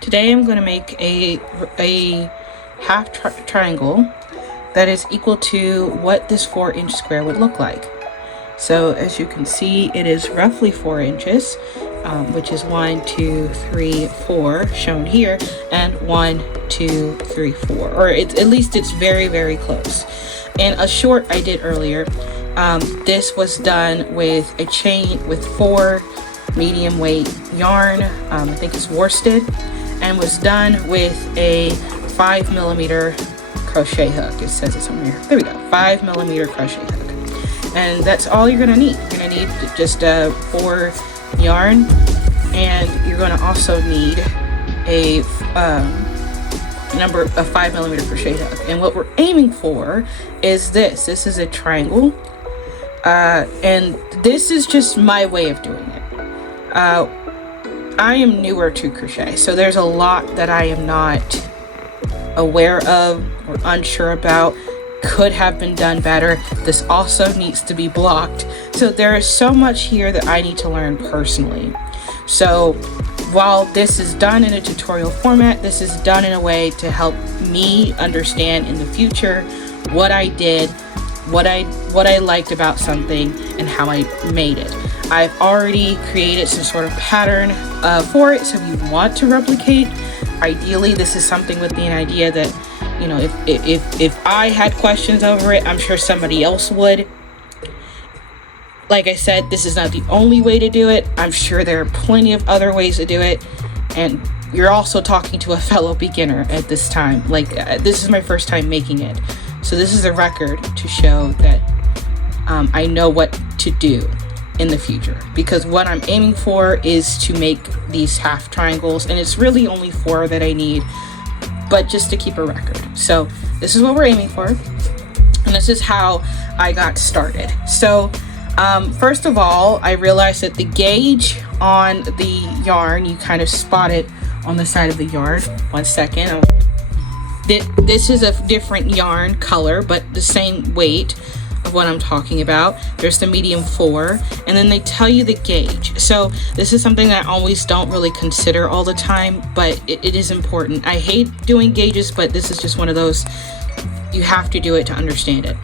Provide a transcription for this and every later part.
Today I'm going to make a half triangle that is equal to what this 4-inch square would look like. So as you can see, it is roughly 4 inches, which is 1, 2, 3, 4 shown here, and 1, 2, 3, 4, or at least it's very, very close. And a short I did earlier, this was done with a chain with 4 medium weight yarn, I think it's worsted, and was done with a 5mm crochet hook. It says it's on here. There we go, 5mm crochet hook. And that's all you're gonna need. You're gonna need just 4 yarn, and you're gonna also need a 5mm crochet hook. And what we're aiming for is this. This is a triangle, and this is just my way of doing it. I am newer to crochet, so there's a lot that I am not aware of or unsure about. Could have been done better. This also needs to be blocked. So there is so much here that I need to learn personally. So while this is done in a tutorial format, this is done in a way to help me understand in the future what I did, what I liked about something, and how I made it. I've already created some sort of pattern for it, so if you want to replicate, ideally this is something with the idea that, you know, if I had questions over it, I'm sure somebody else would. Like I said, this is not the only way to do it. I'm sure there are plenty of other ways to do it, and you're also talking to a fellow beginner at this time. Like, this is my first time making it, so this is a record to show that I know what to do in the future, because what I'm aiming for is to make these half triangles, and it's really only 4 that I need, but just to keep a record. So this is what we're aiming for, and this is how I got started. So first of all, I realized that the gauge on the yarn, you kind of spot it on the side of the yarn. 1 second. This is a different yarn color, but the same weight of what I'm talking about. There's the medium 4, and then they tell you the gauge. So this is something that I always don't really consider all the time, but it is important. I hate doing gauges, but this is just one of those, you have to do it to understand it.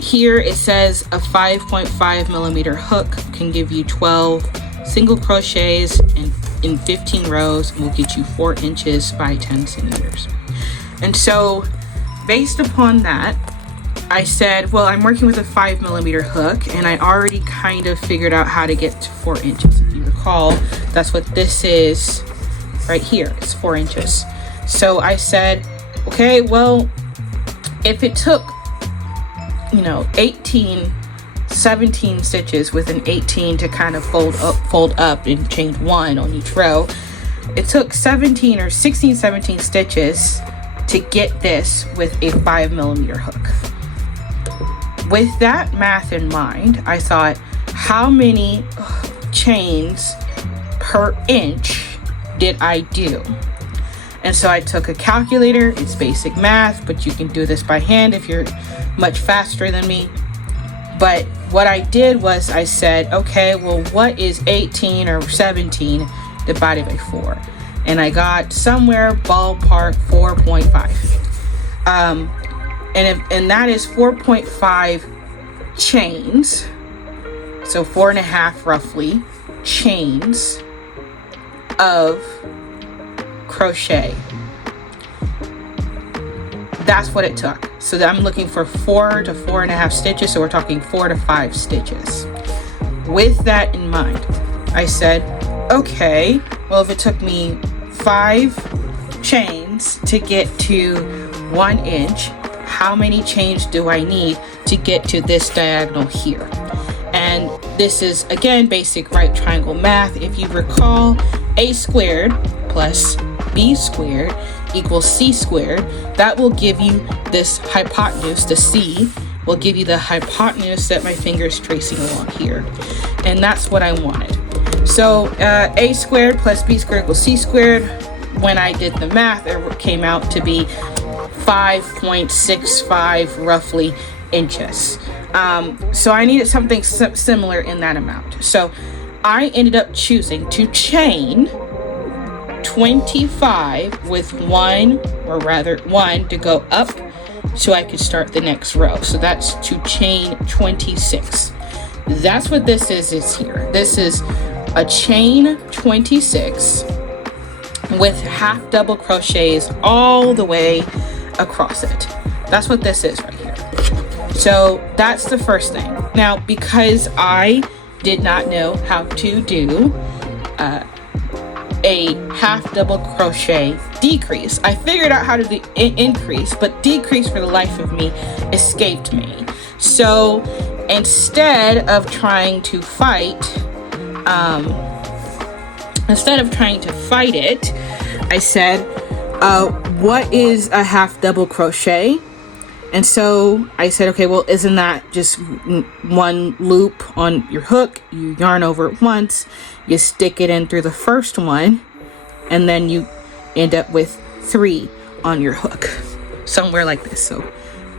Here it says a 5.5mm hook can give you 12 single crochets in 15 rows, and will get you 4 inches by 10 centimeters. And so based upon that, I said, well, I'm working with a 5mm hook, and I already kind of figured out how to get to 4 inches. If you recall, that's what this is right here. It's 4 inches. So I said, okay, well, if it took, you know, 17 stitches with an 18 to kind of fold up and change 1 on each row, it took 17 or 16, 17 stitches to get this with a 5mm hook. With that math in mind, I thought, how many chains per inch did I do? And so I took a calculator. It's basic math, but you can do this by hand if you're much faster than me. But what I did was I said, okay, well, what is 18 or 17 divided by 4? And I got somewhere ballpark 4.5. And that is 4.5 chains, so 4.5 roughly chains of crochet. That's what it took. So I'm looking for 4 to 4.5 stitches, so we're talking 4 to 5 stitches. With that in mind, I said, okay, well, if it took me 5 chains to get to 1 inch, how many chains do I need to get to this diagonal here? And this is, again, basic right triangle math. If you recall, a squared plus b squared equals c squared. That will give you this hypotenuse. The c will give you the hypotenuse that my finger is tracing along here. And that's what I wanted. So a squared plus b squared equals c squared. When I did the math, it came out to be 5.65 roughly inches. So I needed something similar in that amount. So I ended up choosing to chain 25 with one, or rather one, to go up so I could start the next row. So that's to chain 26. That's what this is here. This is a chain 26 with half double crochets all the way across it. That's what this is right here. So that's the first thing. Now, because I did not know how to do a half double crochet decrease, I figured out how to do increase, but decrease for the life of me escaped me. So instead of trying to fight it, I said, what is a half double crochet? And so I said, okay, well, isn't that just one loop on your hook? You yarn over it once, you stick it in through the first one, and then you end up with 3 on your hook, somewhere like this. So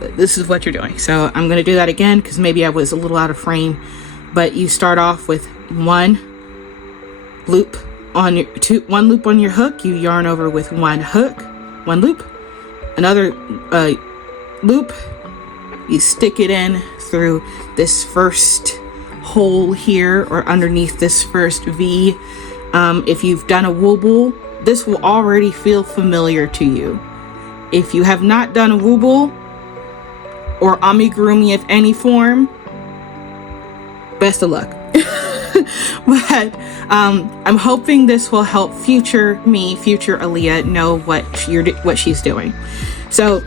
this is what you're doing. So I'm going to do that again because maybe I was a little out of frame, but you start off with one loop on your one loop on your hook, you yarn over with one hook, one loop, another loop, you stick it in through this first hole here or underneath this first V. If you've done a wooble, this will already feel familiar to you. If you have not done a wooble or amigurumi of any form, best of luck. But I'm hoping this will help future Aaliyah know what she's doing. So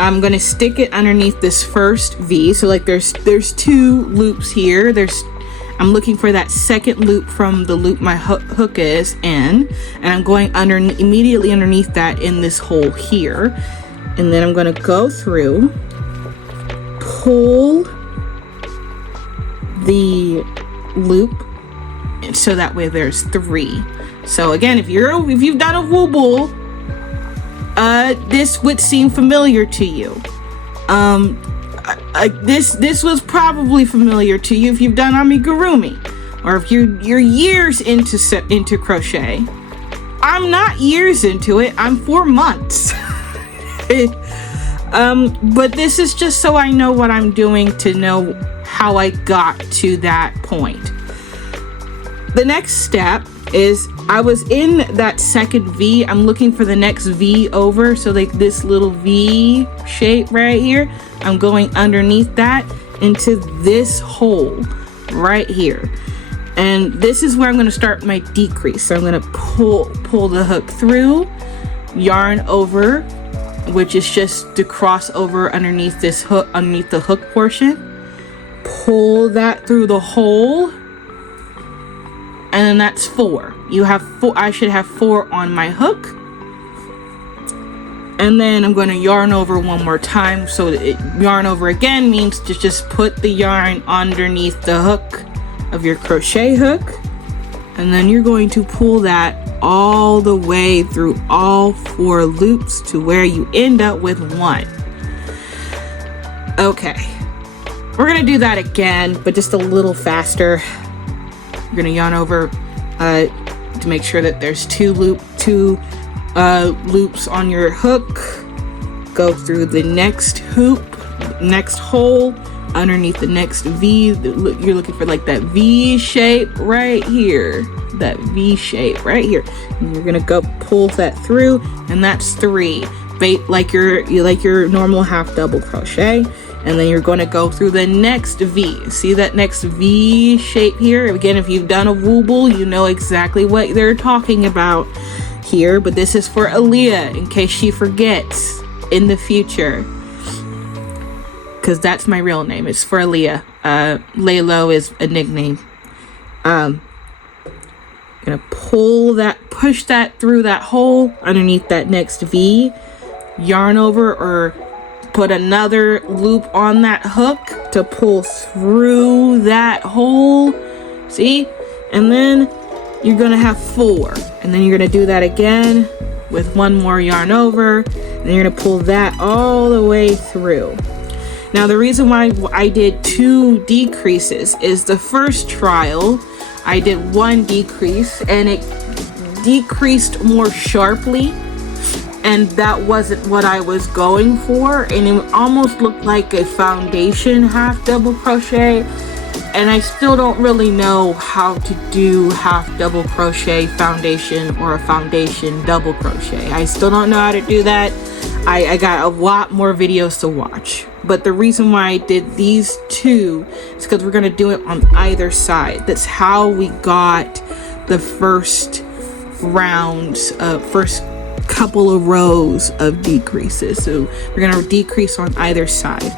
I'm gonna stick it underneath this first V. So like there's 2 loops here. I'm looking for that second loop from the loop my hook is in, and I'm going immediately underneath that in this hole here. And then I'm gonna go through, pull the loop, and so that way there's 3. So again, if you've done a wooble, this would seem familiar to you. This was probably familiar to you if you've done amigurumi, or if you're years into crochet. I'm not years into it. I'm 4 months. But this is just so I know what I'm doing, to know how I got to that point. The next step is I was in that second V. I'm looking for the next V over. So like this little V shape right here, I'm going underneath that into this hole right here. And this is where I'm going to start my decrease. So I'm going to pull the hook through, yarn over, which is just to cross over underneath this hook, underneath the hook portion. Pull that through the hole, and then that's 4. You have 4. I should have 4 on my hook, and then I'm going to yarn over one more time. So yarn over again means to just put the yarn underneath the hook of your crochet hook, and then you're going to pull that all the way through all 4 loops to where you end up with 1. Okay, we're gonna do that again, but just a little faster. You're gonna yarn over to make sure that there's 2 loops on your hook. Go through the next hoop, next hole, underneath the next V. You're looking for like that V shape right here. That V shape right here, and you're gonna go pull that through, and that's 3, like your normal half double crochet. And then you're going to go through the next V. See that next V shape here? Again, if you've done a wooble, you know exactly what they're talking about here, but this is for Aaliyah in case she forgets in the future, because that's my real name. It's for Aaliyah. Laylo is a nickname. Gonna push that through that hole underneath that next V, yarn over or put another loop on that hook to pull through that hole. See? And then you're gonna have 4, and then you're gonna do that again with one more yarn over, and you're gonna pull that all the way through. Now the reason why I did 2 decreases is the first trial I did 1 decrease, and decreased more sharply, and that wasn't what I was going for, and it almost looked like a foundation half double crochet, and I still don't really know how to do half double crochet foundation or a foundation double crochet. I still don't know how to do that. I got a lot more videos to watch, but the reason why I did these two is because we're gonna do it on either side. That's how we got the first rounds, first couple of rows of decreases. So we're gonna decrease on either side.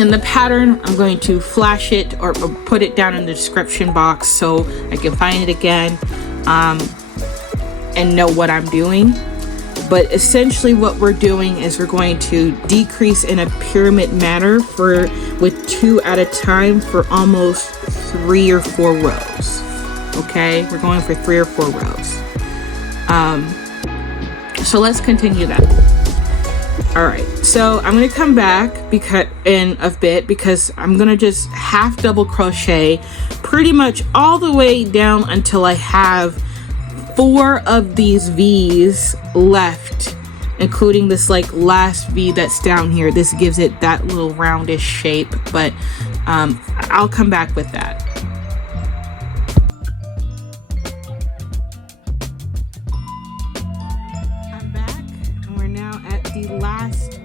And the pattern, I'm going to flash it or put it down in the description box so I can find it again and know what I'm doing. But essentially what we're doing is we're going to decrease in a pyramid manner with 2 at a time for almost 3 or 4 rows. Okay, we're going for 3 or 4 rows. So let's continue that. All right, so I'm gonna come back in a bit because I'm gonna just half double crochet pretty much all the way down until I have 4 of these V's left, including this like last V that's down here. This gives it that little roundish shape, but I'll come back with that. I'm back, and we're now at the last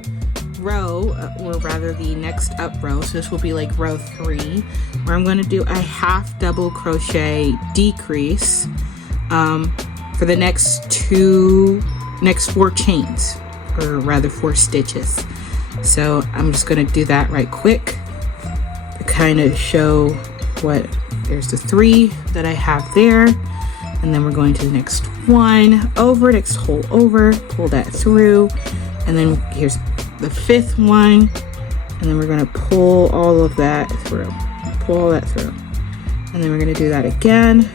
row, or rather the next up row. So this will be like row 3, where I'm going to do a half double crochet decrease for the next 4 chains, or rather 4 stitches. So I'm just going to do that right quick to kind of show what. There's the 3 that I have there, and then we're going to the next one over, next hole over, pull that through, and then here's the 5th one, and then we're going to pull all of that through, and then we're going to do that again.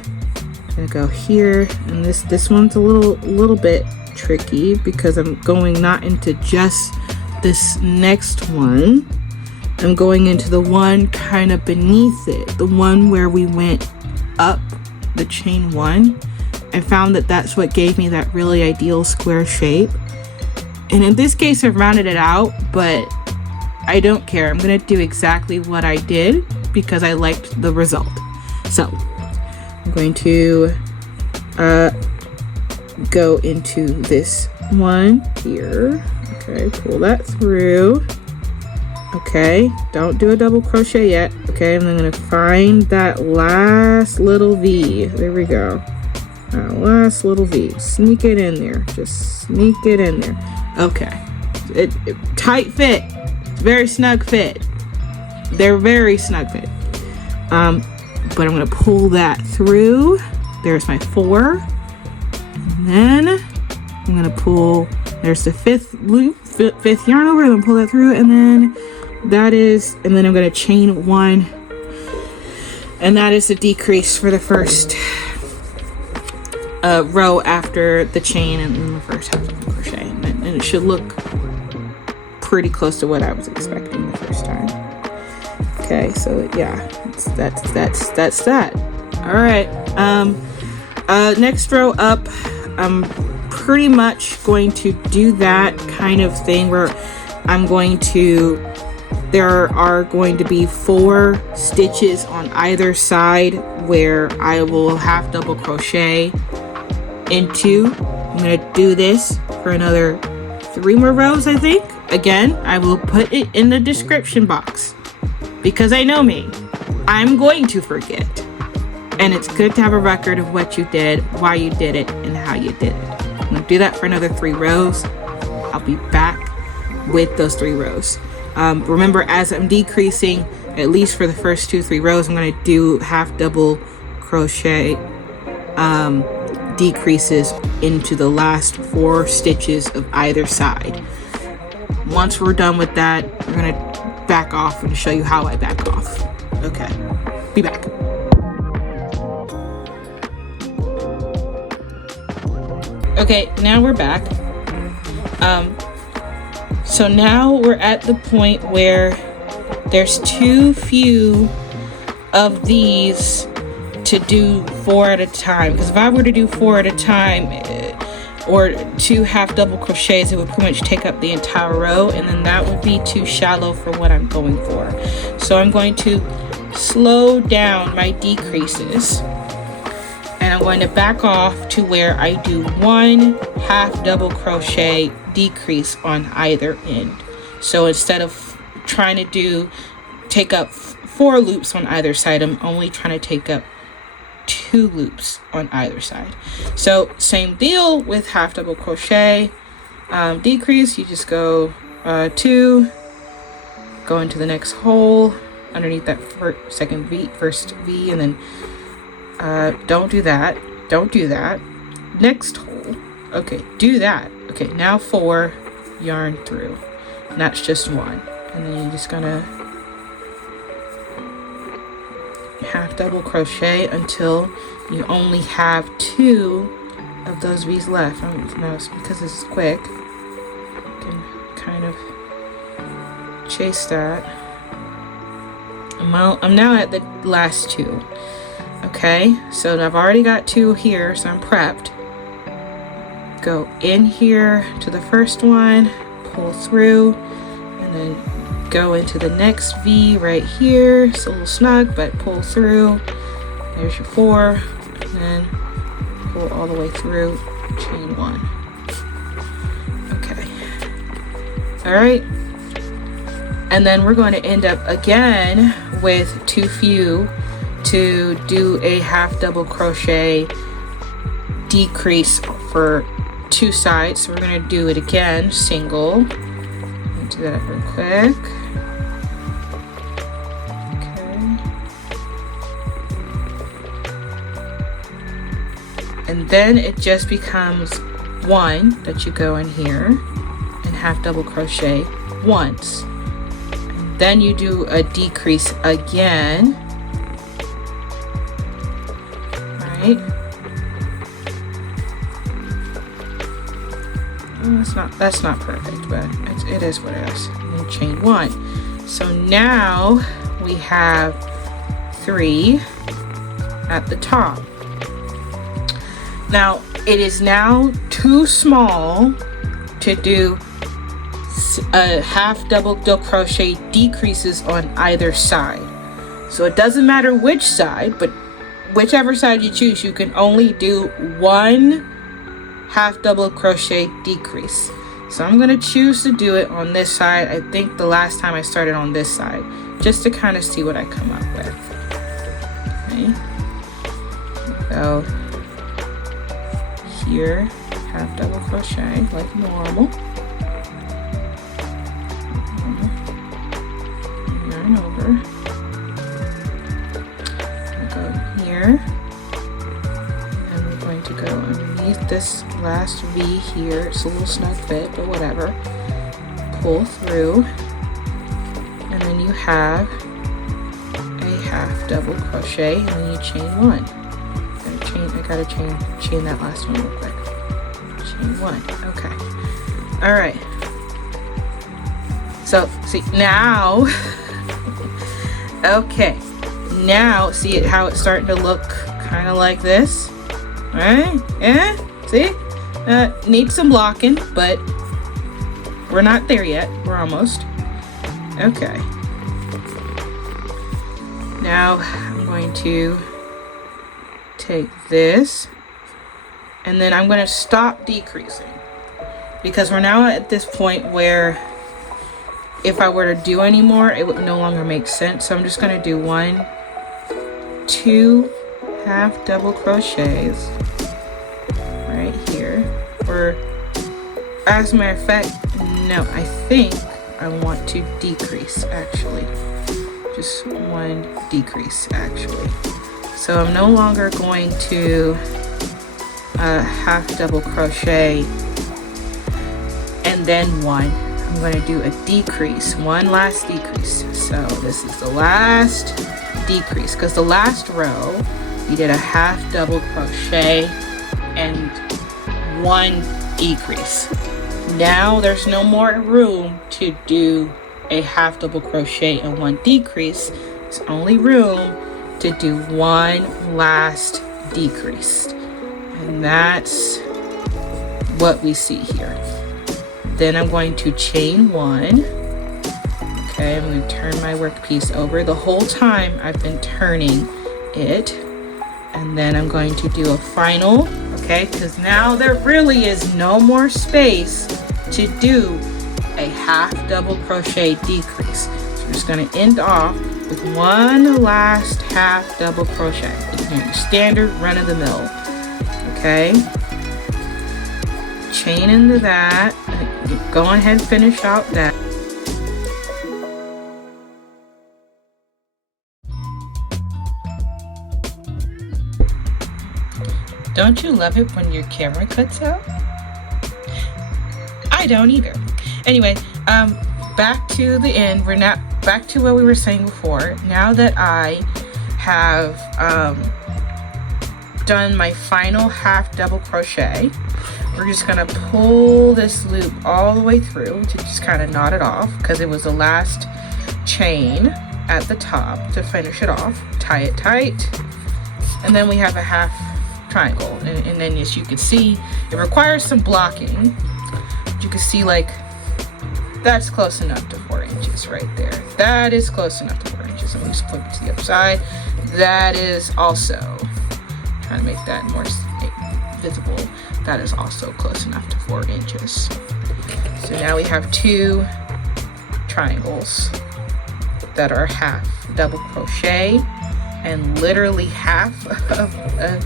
I'm gonna go here, and this one's a little bit tricky because I'm going not into just this next one. I'm going into the one kind of beneath it, the one where we went up the chain 1. I found that that's what gave me that really ideal square shape, and in this case I've rounded it out, but I don't care. I'm gonna do exactly what I did because I liked the result. So I'm going to go into this one here. Okay, pull that through. Okay, don't do a double crochet yet. Okay, and I'm gonna find that last little V. There we go. That last little V. Sneak it in there. Just sneak it in there. Okay. It tight fit. Very snug fit. They're very snug fit. But I'm gonna pull that through. There's my 4, and then I'm gonna pull. There's the 5th loop, 5th yarn over. I'm gonna pull that through, and then that is, and then I'm gonna chain 1, and that is the decrease for the first row after the chain and then the first half of the crochet, and it should look pretty close to what I was expecting the first time. Okay, so yeah, that's that. All right, next row up, I'm pretty much going to do that kind of thing where there are going to be 4 stitches on either side where I will half double crochet into. I'm gonna do this for another 3 more rows, I think. Again, I will put it in the description box because I know me, I'm going to forget, and it's good to have a record of what you did, why you did it, and how you did it. I'm gonna do that for another 3 rows. I'll be back with those 3 rows. Remember, as I'm decreasing, at least for the first 2-3 rows, I'm going to do half double crochet decreases into the last 4 stitches of either side. Once we're done with that, we're going to back off and show you how I back off. Okay, be back. Okay, now we're back. So now we're at the point where there's too few of these to do 4 at a time, because if I were to do 4 at a time, or 2 half double crochets, it would pretty much take up the entire row, and then that would be too shallow for what I'm going for. So I'm going to slow down my decreases, and I'm going to back off to where I do 1 half double crochet decrease on either end. So instead of trying to take up 4 loops on either side, I'm only trying to take up 2 loops on either side. So same deal with half double crochet decrease. You just go 2, go into the next hole underneath that first V, and then don't do that. Next hole. Okay, do that. Okay, now 4, yarn through, and that's just 1, and then you're just gonna half double crochet until you only have 2 of those V's left. Now, because this is quick, you can kind of chase that. I'm now at the last 2. Okay, so I've already got 2 here, so I'm prepped. Go in here to the first one, pull through, and then go into the next V right here. It's a little snug, but pull through. There's your 4, and then pull all the way through, chain 1. Okay. All right. And then we're going to end up again with too few to do a half double crochet decrease for 2 sides. So we're going to do it again, single. Let me do that real quick. And then it just becomes 1 that you go in here and half double crochet once, and then you do a decrease again, right? Well, that's not perfect, but it is what it is. And then chain 1. So now we have 3 at the top. Now, it is now too small to do a half double crochet decreases on either side. So it doesn't matter which side, but whichever side you choose, you can only do 1 half double crochet decrease. So I'm going to choose to do it on this side. I think the last time I started on this side, just to kind of see what I come up with. Okay. So here, half double crochet like normal. Yarn over. We'll go here, and we're going to go underneath this last V here. It's a little snug fit, but whatever. Pull through, and then you have a half double crochet, and then you chain 1. I gotta chain that last one real quick. Chain 1. Okay. All right. So see now. Okay. Now see how it's starting to look kind of like this. All right. Yeah. See. Needs some blocking, but we're not there yet. We're almost. Okay. Now I'm going to take this, and then I'm going to stop decreasing, because we're now at this point where if I were to do any more, it would no longer make sense. So I'm just going to do 1, 2 half double crochets right here, or as a matter of fact, no, I think I want to decrease, actually, just 1 decrease actually. So I'm no longer going to half double crochet and then 1. I'm going to do a decrease, 1 last decrease. So this is the last decrease, because the last row you did a half double crochet and 1 decrease. Now there's no more room to do a half double crochet and 1 decrease. There's only room to do one last decrease, and that's what we see here. Then I'm going to chain 1. Okay, I'm going to turn my workpiece over. The whole time I've been turning it, and then I'm going to do a final, okay, because now there really is no more space to do a half double crochet decrease. So I'm just going to end off with one last half double crochet. Your standard run-of-the-mill, okay? Chain into that. Go ahead and finish out that. Don't you love it when your camera cuts out? I don't either. Anyway, back to the end. We're not back to what we were saying before. Now that I have done my final half double crochet, we're just gonna pull this loop all the way through to just kind of knot it off, because it was the last chain at the top to finish it off. Tie it tight, and then we have a half triangle, and then as you can see, it requires some blocking. But you can see, like, that's close enough to 4 inches right there. That is close enough to 4 inches. I'm just flip it to the other side. That is also, trying to make that more visible, that is also close enough to 4 inches. So now we have 2 triangles that are half double crochet and literally half of a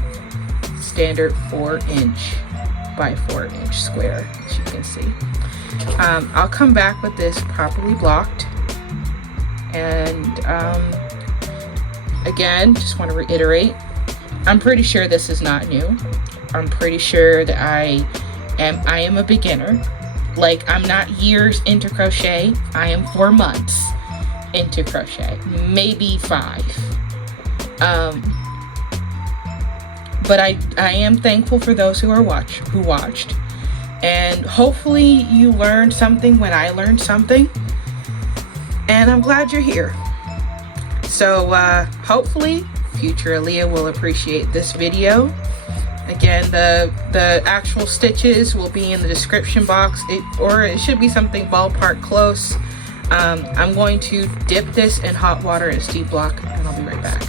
standard 4-inch by 4-inch square, as you can see. I'll come back with this properly blocked, and again, just want to reiterate, I'm pretty sure this is not new. I'm pretty sure that I am a beginner. Like, I'm not years into crochet. I am 4 months into crochet, maybe 5. But I am thankful for those who watched, and hopefully you learned something when I learned something, and I'm glad you're here. So hopefully future Aaliyah will appreciate this video. Again, the actual stitches will be in the description box, or it should be something ballpark close. I'm going to dip this in hot water and steam block, and I'll be right back.